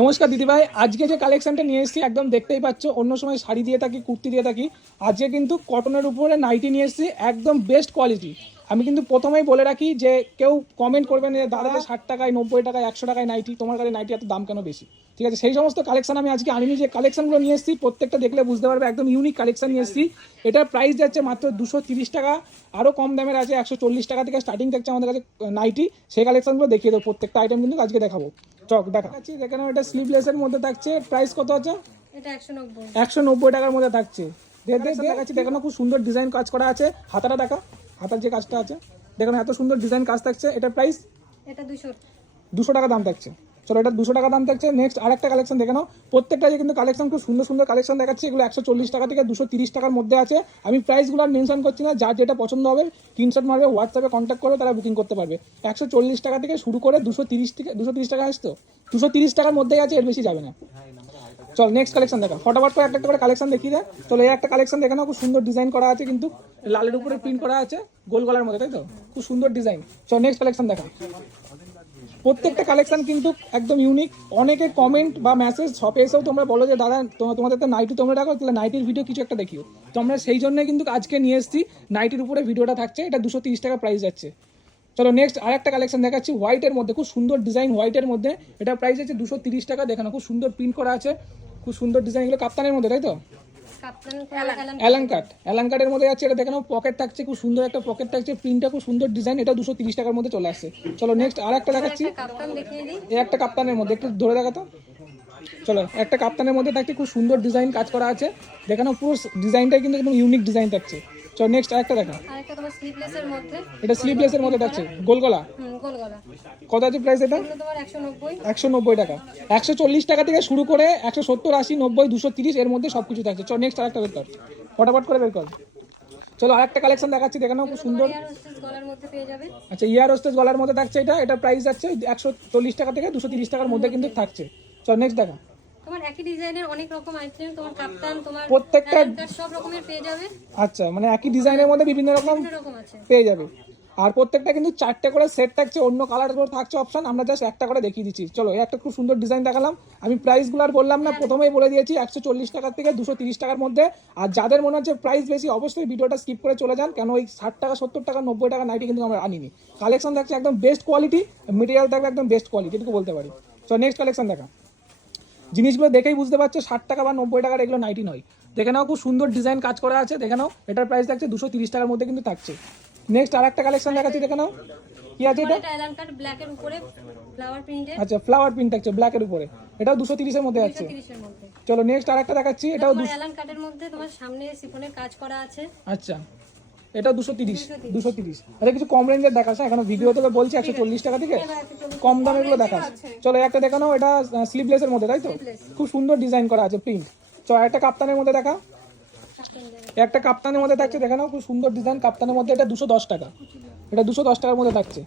নমস্কার দিদিভাই আজকে যে কালেকশনটা নিয়ে এসেছি একদম দেখতেই পাচ্ছ অন্য সময় শাড়ি দিয়ে থাকি কুর্তি দিয়ে থাকি আজকে কিন্তু কটনের উপরে নাইটি নিয়ে এসেছি একদম বেস্ট কোয়ালিটি আমি কিন্তু প্রথমেই বলে রাখি যে কেউ কমেন্ট করবেন যে দাদা ষাট টাকায় নব্বই টাকায় একশো টাকায় নাইটি তোমার কাছে নাইটি এত দাম কেন বেশি? ঠিক আছে সেই সমস্ত কালেকশন আমি আজকে আনিনি যে কালেকশনগুলো নিয়ে এসেছি প্রত্যেকটা দেখলে বুঝতে পারবে একদম ইউনিক কালেকশন নিয়ে এসেছি। এটার প্রাইস যাচ্ছে মাত্র দুশো তিরিশ টাকা আরও কম দামের আছে একশো চল্লিশ টাকা থেকে স্টার্টিং থাকছে আমাদের কাছে নাইটি সেই কালেকশনগুলো দেখিয়ে দেবো প্রত্যেকটা আইটেম কিন্তু আজকে দেখাবো। চক দেখাচ্ছি যেখানে এটা স্লিভলেসের মধ্যে থাকছে। প্রাইস কত আছে? এটা একশো নব্বই। টাকার মধ্যে থাকছে। দেখাচ্ছি দেখানো খুব সুন্দর ডিজাইন কাজ করা আছে। হাতাটা দেখা হাতার যে কাজটা আছে। দেখানো এত সুন্দর ডিজাইন কাজ থাকছে। এটা প্রাইস এটা দুশো দুশো টাকা দাম থাকছে। চলো, এটা দুশো টাকা দাম থাকছে। নেক্সট আরেকটা কালেকশন দেখে নাও। প্রত্যেকটা কিন্তু কালেকশন খুব সুন্দর সুন্দর কালেকশন দেখাচ্ছে, এগুলো একশো চল্লিশ টাকা থেকে দুশো তিরিশ টাকার মধ্যে আছে। আমি প্রাইসগুলো আর মেনশন করছি না, যার যেটা পছন্দ হবে স্ক্রিনশট মারবে হোয়াটসঅ্যাপে কন্ট্যাক্ট করবে, তারা বুকিং করতে পারবে। একশো চল্লিশ টাকা থেকে শুরু করে দুশো তিরিশ থেকে, দুশো তিরিশ টাকা আসতো? দুশো তিরিশ টাকার মধ্যেই আছে, এর বেশি যাবে না। চল নেক্সট কালেকশন দেখা। ফটাফট করে একটা একটা করে কালেকশন দেখিয়ে দেয় চলো, এই একটা কালেকশন দেখে নাও, খুব সুন্দর ডিজাইন করা আছে কিন্তু, লালের উপরে প্রিন্ট করা আছে, গোল গলার মধ্যে তাই তো? খুব সুন্দর ডিজাইন চল নেক্সট কালেকশন দেখা। প্রত্যেকটা কালেকশন কিন্তু একদম ইউনিক অনেকে কমেন্ট বা মেসেজ শপে এসেও তোমরা বলো যে, দাদা তোমা- তোমাদের তো নাইটি তোমরা রাখো তাহলে নাইটির ভিডিও কিছু একটা দেখিও। তো আমরা সেই জন্যই কিন্তু আজকে নিয়ে এসেছি নাইটির উপরে ভিডিওটা থাকছে, এটা দুশো তিরিশ টাকা প্রাইস যাচ্ছে। চলো নেক্সট আর একটা কালেকশন দেখাচ্ছি হোয়াইটের মধ্যে, খুব সুন্দর ডিজাইন হোয়াইটের মধ্যে, এটা প্রাইস আছে দুশো তিরিশ টাকা, দেখানো, খুব সুন্দর প্রিন্ট করা আছে। খুব সুন্দর ডিজাইন এগুলো কাপ্তানের মধ্যে, তাই তো? অ্যালান কাট কাটের মধ্যে আছে এটা দেখানো পকেট থাকছে খুব সুন্দর একটা পকেট থাকছে প্রিন্টটা খুব সুন্দর ডিজাইন এটা দুশো তিরিশ টাকার মধ্যে চলে আসছে। চলো নেক্সট আর একটা দেখাচ্ছি। এই একটা কাপ্তানের মধ্যে একটু ধরে দেখাতো চলো একটা কাপ্তানের মধ্যে থাকছে খুব সুন্দর ডিজাইন কাজ করা আছে। দেখানো পুরো ডিজাইনটাই কিন্তু একদম ইউনিক ডিজাইন থাকছে। চলো নেক্সট আরেকটা দেখা আরেকটা তোমার স্লিভলেসের মধ্যে। এটা স্লিভলেসের মধ্যে থাকছে গোলগলা। হুম গোল গলা কত আছে প্রাইস এটা? একশো নব্বই। টাকা। একশো চল্লিশ টাকা থেকে শুরু করে একশো সত্তর আশি নব্বই দুশো তিরিশ এর মধ্যে সব কিছু থাকছে। চলো নেক্সট আরেকটা বের কর। ফটাফট করে বের কর। চলো আরেকটা কালেকশন দেখাচ্ছি দেখানো খুব সুন্দর। আচ্ছা ইয়ার হোস্টেস গলার মধ্যে থাকছে এটা। এটা প্রাইস যাচ্ছে একশো চল্লিশ টাকা থেকে দুশো তিরিশ টাকার মধ্যে কিন্তু থাকছে। চল নেক্সট দেখা। তোমার একই ডিজাইনের অনেক রকম আইটেম তোমার কাপ্তান তোমার প্রত্যেকটা সব রকমের পেয়ে যাবে। আচ্ছা মানে একই ডিজাইনের মধ্যে বিভিন্ন রকম আছে। পেয়ে যাবে। আর প্রত্যেকটা কিন্তু চারটে করে সেট থাকছে অন্য কালার থাকছে অপশন আমরা জাস্ট একটা করে দেখিয়ে দিচ্ছি। চলো একটা খুব সুন্দর ডিজাইন দেখালাম। আমি প্রাইসগুলো আর বললাম না প্রথমেই বলে দিয়েছি একশো চল্লিশ টাকার থেকে দুশো তিরিশ টাকার মধ্যে। আর যাদের মনে হচ্ছে প্রাইস বেশি অবশ্যই ভিডিওটা স্কিপ করে চলে যান। কেন ওই ষাট টাকা সত্তর টাকা নব্বই টাকা নাইটি কিন্তু আমরা আনিনি। কালেকশন থাকছে একদম বেস্ট কোয়ালিটি মেটেরিয়াল থাকবে একদম বেস্ট কোয়ালিটি এটুকু বলতে পারি। চলো নেক্সট কালেকশন দেখা। জিনিসগুলো দেখেই বুঝতে পারছ ষাট টাকা বা নব্বই টাকার এগুলো নাইটি নয়। দেখে নাও খুব সুন্দর ডিজাইন কাজ করা আছে দেখে নাও এটার প্রাইস থাকছে দুশো তিরিশ টাকার মধ্যে কিন্তু থাকছে। নেক্সট আর একটা কালেকশন দেখাচ্ছি দেখে নাও। কি আছে এটা? উপরে ফ্লাওয়ার আচ্ছা ফ্লাওয়ার প্রিন্ট থাকছে ব্ল্যাকের উপরে। এটাও দুশো তিরিশের মধ্যে আছে। মধ্যে। চলো নেক্সট আর একটা দেখাচ্ছি এটাও অ্যালান কাটের মধ্যে তোমার সামনে সিফনের কাজ করা আছে। আচ্ছা এটা দুশো তিরিশ দুশো তিরিশ। আচ্ছা কিছু কম রেঞ্জের দেখাস হ্যাঁ? এখানে ভিডিও তোকে বলছে একশো চল্লিশ টাকা থেকে। কম দামেরগুলো দেখাস। চলো একটা দেখানো এটা স্লিভলেসের মধ্যে তাই তো? খুব সুন্দর ডিজাইন করা আছে প্রিন্ট চলো একটা কাপ্তানের মধ্যে দেখা। একটা কাপ্তানের মধ্যে থাকছে, দেখে নাও খুব সুন্দর ডিজাইন কাপ্তানের মধ্যে এটা দুশো দশ টাকা। এটা দুশো দশ টাকার মধ্যে থাকছে।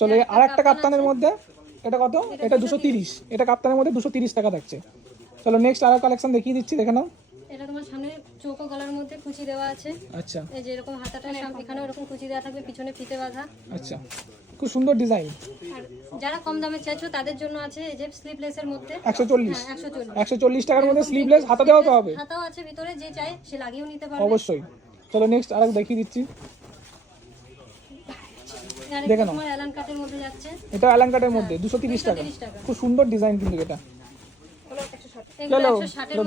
চলো আর একটা কাপ্তানের মধ্যে, এটা কত? এটা দুশো তিরিশ। এটা কাপ্তানের মধ্যে দুশো তিরিশ টাকা থাকছে। চলো নেক্সট আরও কালেকশন দেখিয়ে দিচ্ছি, দেখে নাও। এটা তোমার সামনে চৌকো গলার মধ্যে কুচি দেওয়া আছে। আচ্ছা। এই যে এরকম হাতাটা এখানেও এরকম কুচি দেওয়া থাকবে পিছনে ফিতে বাঁধা। আচ্ছা। খুব সুন্দর ডিজাইন। যারা কম দামে চাইছো তাদের জন্য আছে এই যে স্লিভলেসের মধ্যে। একশো চল্লিশ। হ্যাঁ টাকার মধ্যে স্লিভলেস হাতা দেওয়া তো হবে হাতাও আছে ভিতরে যে চাই সে লাগিয়েও নিতে পারবে। অবশ্যই। চলো নেক্সট আর দেখিয়ে দিচ্ছি। আর দেখে একটা নাও। তোমার অ্যালান কাটের মধ্যে যাচ্ছে। এটা অ্যালাঙ্কাটের মধ্যে দুশো তিরিশ টাকা। 30 টাকা। খুব সুন্দর ডিজাইন কিন্তু এটা।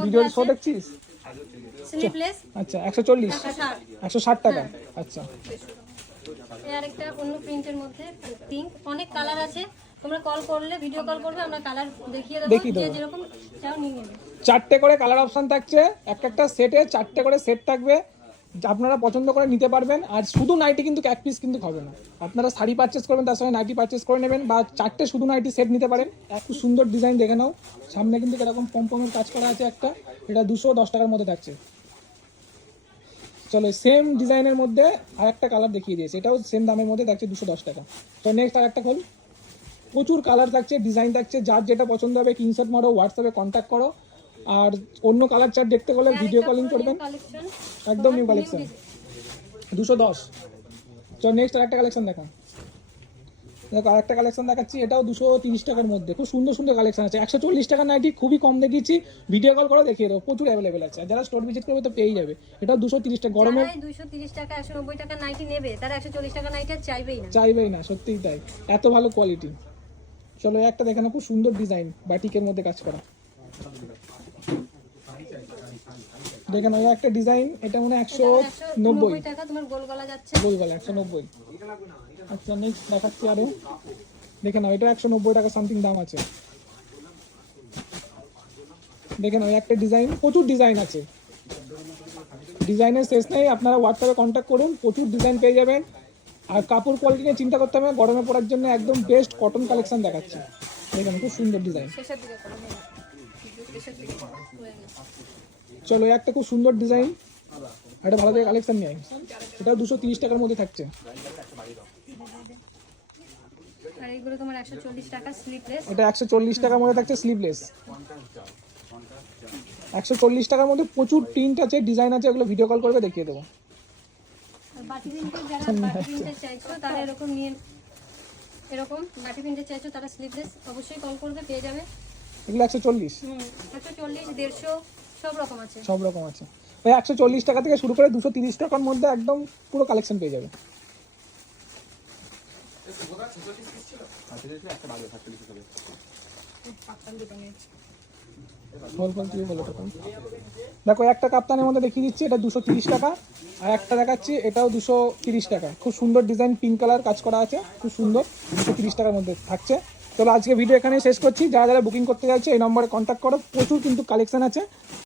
ভিডিও শো দেখছিস? আচ্ছা একশো চল্লিশ। একশো ষাট। টাকা। আচ্ছা। অন্য প্রিন্টের মধ্যে পিঙ্ক অনেক কালার আছে। তোমরা কল করলে ভিডিও কল করবে আমরা কালার দেখিয়ে দেবো দেখিয়ে যে যেরকম চাও নিয়ে নেবে। চারটে করে কালার অপশন থাকছে। এক একটা সেটে চারটে করে সেট থাকবে। আপনারা পছন্দ করে নিতে পারবেন, আর শুধু নাইটি কিন্তু এক পিস কিন্তু হবে না। আপনারা শাড়ি পারচেস করবেন, তার সঙ্গে নাইটি পারচেস করে নেবেন, বা চারটে শুধু নাইটি সেট নিতে পারেন। একটু সুন্দর ডিজাইন দেখে নাও। সামনে কিন্তু এরকম পম্পমের কাজ করা আছে একটা, এটা দুশো দশ টাকার মধ্যে থাকছে চলো সেম ডিজাইনের মধ্যে আর একটা কালার দেখিয়ে দিয়েছে। এটাও সেম দামের মধ্যে থাকছে দুশো দশ টাকা। তো নেক্সট আর একটা খোল। প্রচুর কালার থাকছে ডিজাইন থাকছে, যার যেটা পছন্দ হবে স্ক্রিনশট মারো হোয়াটসঅ্যাপে কন্ট্যাক্ট করো। আর অন্য কালার চার্ট দেখতে গেলে ভিডিও কলিং করবেন। একদম নিউ কালেকশন দুশো দশ। চল নেক্সট আর একটা কালেকশন দেখান দেখো আরেকটা কালেকশন দেখাচ্ছি এটাও দুশো তিরিশ টাকার মধ্যে। খুব সুন্দর সুন্দর কালেকশন আছে। একশো চল্লিশ টাকার নাইটি খুবই কম দেখিয়েছি। ভিডিও কল করে দেখিয়ে দেবো। প্রচুর অ্যাভেলেবেল আছে। যারা স্টোর ভিজিট করবে তো পেয়েই যাবে। এটাও দুশো তিরিশ টাকা। গরমে দুইশো তিরিশ টাকা একশো নব্বই টাকা নাইটি নেবে তারা একশো চল্লিশ টাকা নাইটি আর চাইবেই না। চাইবেই না সত্যিই তাই। এত ভালো কোয়ালিটি চলো একটা দেখে না খুব সুন্দর ডিজাইন বাটিকের মধ্যে কাজ করা। দেখে নাও এই একটা ডিজাইন এটা মনে হয় একশো নব্বই। টাকা তোমার গোল গলা যাচ্ছে। বই গেল একশো নব্বই। আচ্ছা নেক্সট দেখাচ্ছি আরও। দেখে নাও এটা একশো নব্বই টাকা সামথিং দাম আছে। দেখে নাও একটা ডিজাইন প্রচুর ডিজাইন আছে। ডিজাইনের শেষ নেই আপনারা হোয়াটসঅ্যাপে কন্ট্যাক্ট করুন প্রচুর ডিজাইন পেয়ে যাবেন। আর কাপড় কোয়ালিটি নিয়ে চিন্তা করতে হবে গরমে পড়ার জন্য একদম বেস্ট কটন কালেকশন দেখাচ্ছে। দেখেন খুব সুন্দর ডিজাইন। চলো একটা খুব সুন্দর ডিজাইন একটা ভালো দেখে কালেকশন নিয়ে। এটা দুশো তিরিশ টাকার মধ্যে থাকছে। আর একশো চল্লিশ এটা একশো চল্লিশ টাকার মধ্যে থাকছে স্লিভলেস একশো চল্লিশ টাকার মধ্যে প্রচুর প্রিন্ট আছে ডিজাইন আছে এগুলো ভিডিও কল করবে দেখিয়ে দেবো। বাটি প্রিন্টের যারা বাটি প্রিন্টের চাইছো তারা এরকম নিয়ে এরকম বাটি প্রিন্টে চাইছো তারা স্লিভলেস অবশ্যই কল করবে পেয়ে যাবে। এগুলো একশো চল্লিশ। হুম একশো চল্লিশ দেড়শো সব রকম আছে। সব রকম আছে। ওই একশো চল্লিশ টাকা থেকে শুরু করে দুশো তিরিশ টাকার মধ্যে একদম পুরো কালেকশন পেয়ে যাবে। ফল ফল তুমি বলো তখন দেখো, একটা কাপ্তানের মধ্যে দেখিয়ে দিচ্ছি, এটা দুশো তিরিশ টাকা। আর একটা দেখাচ্ছি, এটাও দুশো তিরিশ টাকা। খুব সুন্দর ডিজাইন পিঙ্ক কালার কাজ করা আছে, খুব সুন্দর, দুশো তিরিশ টাকার মধ্যে থাকছে। চলো, আজকে ভিডিও এখানে শেষ করছি। যারা যারা বুকিং করতে চাইছে এই নম্বরে কন্ট্যাক্ট করো। প্রচুর কিন্তু কালেকশন আছে।